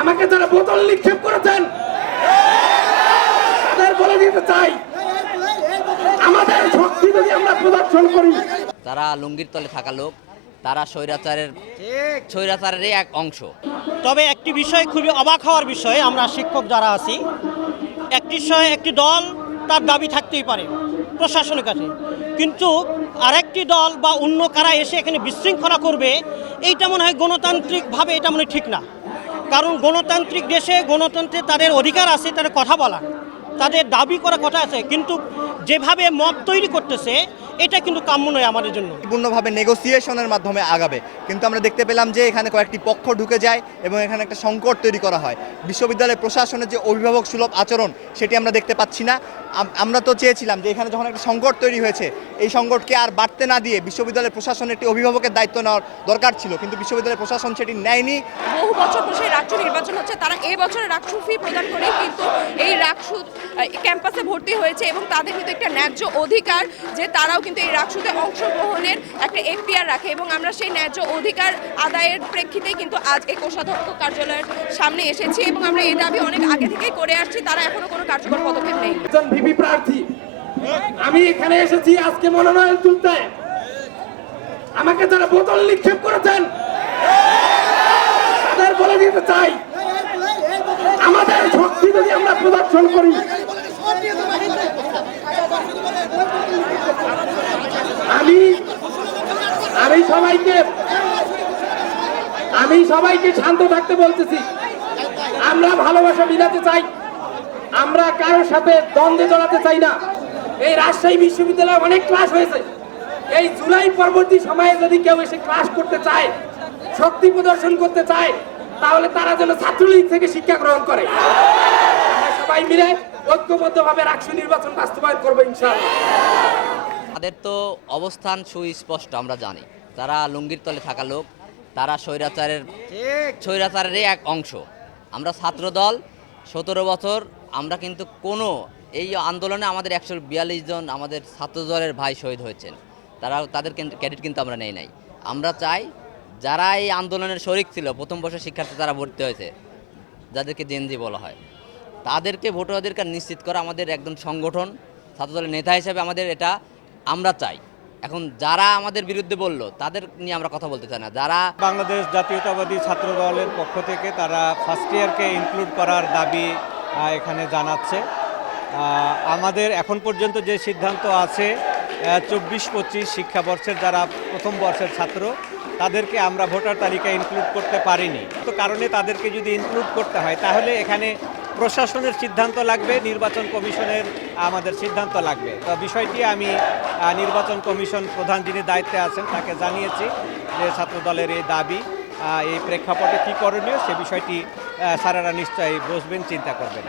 আমাকে যারা বোতল নিক্ষেপ করেছেন তাদের বলে দিতে চাই, আমাদের শক্তি যদি আমরা প্রদর্শন করি। তারা লুঙ্গির তলে থাকা লোক, তারা স্বৈরাচারেরই এক অংশ। তবে একটি বিষয় খুবই অবাক হওয়ার বিষয়, আমরা শিক্ষক যারা আছি, একটি দল তার দাবি থাকতেই পারে প্রশাসনের কাছে, কিন্তু আরেকটি দল বা অন্য কারা এসে এখানে বিশৃঙ্খলা করবে, এইটা মনে হয় গণতান্ত্রিকভাবে এটা মনে হয় ঠিক না। কারণ গণতান্ত্রিক দেশে গণতন্ত্রে তাদের অধিকার আছে, তাদের কথা বলা, তাদের দাবি করা কথা আছে, কিন্তু যেভাবে মত তৈরি করতেছে এটা কিন্তু কাম্য নয় আমাদের জন্য। পূর্ণভাবে নেগোসিয়েশনের মাধ্যমে আগাবে, কিন্তু আমরা দেখতে পেলাম যে এখানে কয়েকটি পক্ষ ঢুকে যায় এবং এখানে একটা সংকট তৈরি করা হয়। বিশ্ববিদ্যালয়ের প্রশাসনের যে অভিভাবক সুলভ আচরণ সেটি আমরা দেখতে পাচ্ছি না। আমরা তো চেয়েছিলাম যে এখানে যখন একটা সংকট তৈরি হয়েছে, এই সংকটকে আর বাড়তে না দিয়ে বিশ্ববিদ্যালয়ের প্রশাসনের একটি অভিভাবকের দায়িত্ব নেওয়ার দরকার ছিল, কিন্তু বিশ্ববিদ্যালয়ের প্রশাসন সেটি নেয়নি। বহু বছর বসে রাকসু নির্বাচন হচ্ছে, তারা এই বছরে রাকসু ফি প্রদান করে কিন্তু এই রাকসু ক্যাম্পাসে ভর্তি হয়েছে এবং তাদের কিন্তু একটা ন্যায্য অধিকার যে তারাও কিন্তু এই রাকসুতে অংশগ্রহণের একটা এখতিয়ার রাখে, এবং আমরা সেই ন্যায্য অধিকার আদায়ের প্রেক্ষিতেই কিন্তু আজ এই কোষাধ্যক্ষ কার্যালয়ের সামনে এসেছি এবং আমরা এই দাবি অনেক আগে থেকেই করে আসছি, তারা এখনো কোনো কার্যকর পদক্ষেপ নেই। ভিপি প্রার্থী আমি এখানে এসেছি আজকে মনোনয়ন তুলতে। আমাকে যারা বোতল নিক্ষেপ করেছেন তাদের বলে দিতে চাই, আমাদের শক্তি যদি আমরা প্রদর্শন করি। আমি সবাইকে শান্ত থাকতে বলতেছি। আমরা ভালোবাসা বিলাতে চাই, আমরা কারোর সাথে দ্বন্দ্বে জড়াতে চাই না। এই রাজশাহী বিশ্ববিদ্যালয়ে অনেক ক্লাস হয়েছে, এই জুলাই পরবর্তী সময়ে যদি কেউ এসে ক্লাস করতে চায়, শক্তি প্রদর্শন করতে চায়, তাহলে তারা যেন ছাত্রলীগ থেকে শিক্ষা গ্রহণ করে। আমরা সবাই মিলে ঐক্যবদ্ধভাবে রাকসু নির্বাচন বাস্তবায়ন করবো ইনশাআল্লাহ। তাদের তো অবস্থান সুস্পষ্ট, আমরা জানি তারা লুঙ্গির তলে থাকা লোক, তারা স্বৈরাচারেরই এক অংশ। আমরা ছাত্রদল 17 বছর, আমরা কিন্তু কোনো এই আন্দোলনে আমাদের 142 জন আমাদের ছাত্রদলের ভাই শহীদ হয়েছেন, তাদের ক্রেডিট কিন্তু আমরা নেই নাই। আমরা চাই যারা এই আন্দোলনের শরিক ছিল, প্রথম বর্ষের শিক্ষার্থী তারা ভর্তি হয়েছে, যাদেরকে জেনজি বলা হয়, তাদেরকে ভোটার অধিকার নিশ্চিত করা আমাদের একদম সংগঠন, ছাত্রদলের নেতা হিসেবে আমাদের এটা আমরা চাই। এখন যারা আমাদের বিরুদ্ধে বললো তাদের নিয়ে আমরা কথা বলতে চাই না। যারা বাংলাদেশ জাতীয়তাবাদী ছাত্র দলের পক্ষ থেকে তারা ফার্স্ট ইয়ারকে ইনক্লুড করার দাবি এখানে জানাচ্ছে। আমাদের এখন পর্যন্ত যে সিদ্ধান্ত আছে 24-25 শিক্ষাবর্ষের যারা প্রথম বর্ষের ছাত্র, তাদেরকে আমরা ভোটার তালিকায় ইনক্লুড করতে পারিনি। তো কারণে তাদেরকে যদি ইনক্লুড করতে হয় তাহলে এখানে প্রশাসনের সিদ্ধান্ত লাগবে, নির্বাচন কমিশনের আমাদের সিদ্ধান্ত লাগবে। তো বিষয়টি আমি নির্বাচন কমিশন প্রধান যিনি দায়িত্বে আছেন তাকে জানিয়েছি যে ছাত্রদলের এই দাবি, এই প্রেক্ষাপটে কী করণীয় সে বিষয়টি স্যারেরা নিশ্চয়ই বসবেন, চিন্তা করবেন।